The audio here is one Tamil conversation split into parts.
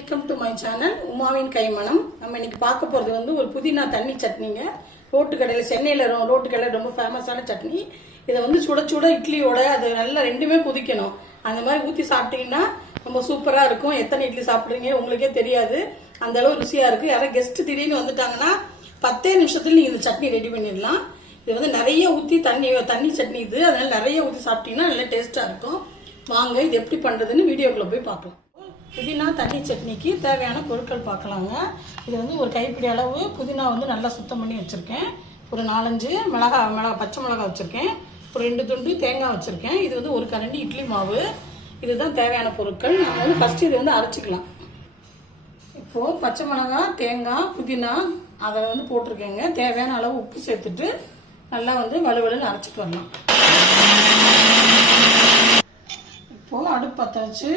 வெல்கம் டு மை சேனல் உமாவின் கைமணம். நம்ம இன்னைக்கு பார்க்க போறது வந்து ஒரு புதினா தண்ணி சட்னிங்க. ரோட்டு கடையில் சென்னையில் ரோட்டு கடையில் ரொம்ப ஃபேமஸான சட்னி. இதை வந்து சுட சுட இட்லியோட அது நல்லா ரெண்டுமே கொதிக்கணும். அந்த மாதிரி ஊற்றி சாப்பிட்டீங்கன்னா ரொம்ப சூப்பராக இருக்கும். எத்தனை இட்லி சாப்பிட்றீங்க உங்களுக்கே தெரியாது, அந்த அளவு ருசியாக இருக்குது. யாராவது கெஸ்ட் திடீர்னு வந்துட்டாங்கன்னா 10 நிமிஷத்துல நீங்கள் இந்த சட்னி ரெடி பண்ணிடலாம். இது வந்து நிறைய ஊற்றி தண்ணி சட்னி இது, அதனால நிறைய ஊற்றி சாப்பிட்டீங்கன்னா நல்லா டேஸ்ட்டாக இருக்கும். வாங்க இது எப்படி பண்ணுறதுன்னு வீடியோக்குள்ளே போய் பார்க்கலாம். புதினா தண்ணி சட்னிக்கு தேவையான பொருட்கள் பார்க்கலாங்க. இது வந்து ஒரு கைப்பிடி அளவு புதினா வந்து நல்லா சுத்தம் பண்ணி வச்சுருக்கேன். ஒரு 4-5 பச்சை மிளகாய் வச்சுருக்கேன். ஒரு 2 துண்டு தேங்காய் வச்சுருக்கேன். இது வந்து ஒரு கரண்டி இட்லி மாவு. இதுதான் தேவையான பொருட்கள். நம்ம வந்து ஃபஸ்ட்டு இது வந்து அரைச்சிக்கலாம். இப்போது பச்சை மிளகாய், தேங்காய், புதினா அதை வந்து போட்டிருக்கேங்க. தேவையான அளவு உப்பு சேர்த்துட்டு நல்லா வந்து வலுவலுன்னு அரைச்சிட்டு வரலாம். இப்போது அடுப்பு பற்ற வச்சு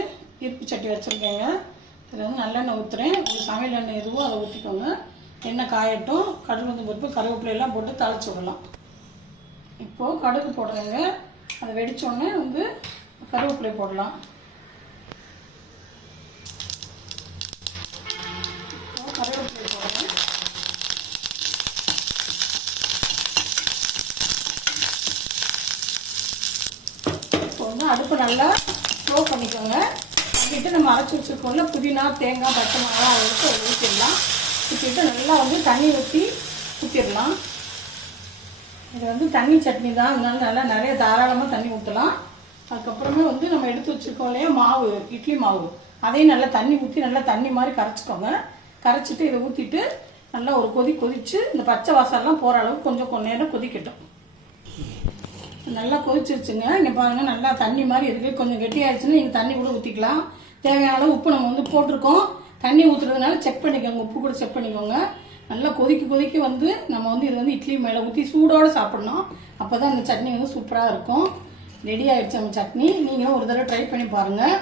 இருப்பு சட்டி வச்சுருக்கேங்க. இதில் வந்து நல்லெண்ணெய் ஊற்றுறேன். சமையல் எண்ணெய் எதுவும் அதை ஊற்றிக்கோங்க. எண்ணெய் காயட்டும். கடுகு பருப்பு கருவேப்பிலையெல்லாம் போட்டு தாளிச்சு விடலாம். இப்போது கடுகு போடுறேங்க. அதை வெடித்தோடனே வந்து கருவேப்பிலை போடலாம். கருவேப்பிலை போடுறேன். இப்போ வந்து அடுப்பு நல்லா ஸ்லோ பண்ணிக்கோங்க. பண்ணிட்டு நம்ம அரைச்சி வச்சுருக்கோம்ல புதினா, தேங்காய், பச்சை மிளகாய் அதை எடுத்து ஊற்றிடலாம். ஊற்றிட்டு நல்லா வந்து தண்ணி ஊற்றிடலாம். இது வந்து தண்ணி சட்னி தான், அதனால நல்லா நிறைய தாராளமாக தண்ணி ஊற்றலாம். அதுக்கப்புறமே வந்து நம்ம எடுத்து வச்சுருக்கோம் இல்லையா மாவு, இட்லி மாவு, அதையும் நல்லா தண்ணி ஊற்றி நல்லா தண்ணி மாதிரி கரைச்சிக்கோங்க. கரைச்சிட்டு இதை ஊற்றிட்டு நல்லா ஒரு கொதிச்சு இந்த பச்சை வாசம்லாம் போகிற அளவுக்கு கொஞ்சம் நேரம் கொதிக்கட்டும். நல்லா கொதிச்சிருச்சுங்க. இங்கே பாருங்கள் நல்லா தண்ணி மாதிரி இருக்குது. கொஞ்சம் கெட்டியாகிடுச்சுன்னா நீங்கள் தண்ணி கூட ஊற்றிக்கலாம். தேவையான அளவு உப்பு நம்ம வந்து போட்டிருக்கோம். தண்ணி ஊற்றுறதுனால செக் பண்ணிக்கோங்க, உப்பு கூட செக் பண்ணிக்கோங்க. நல்லா கொதிக்க வந்து நம்ம வந்து இது வந்து இட்லி மேலே ஊற்றி சூடோடு சாப்பிட்ணும். அப்போ தான் இந்த சட்னி வந்து சூப்பராக இருக்கும். ரெடி ஆகிடுச்சு நம்ம சட்னி. நீங்களும் ஒரு தடவை ட்ரை பண்ணி பாருங்கள்.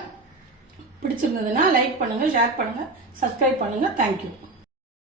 பிடிச்சிருந்ததுன்னா லைக் பண்ணுங்கள், ஷேர் பண்ணுங்கள், சப்ஸ்கிரைப் பண்ணுங்கள். தேங்க்யூ.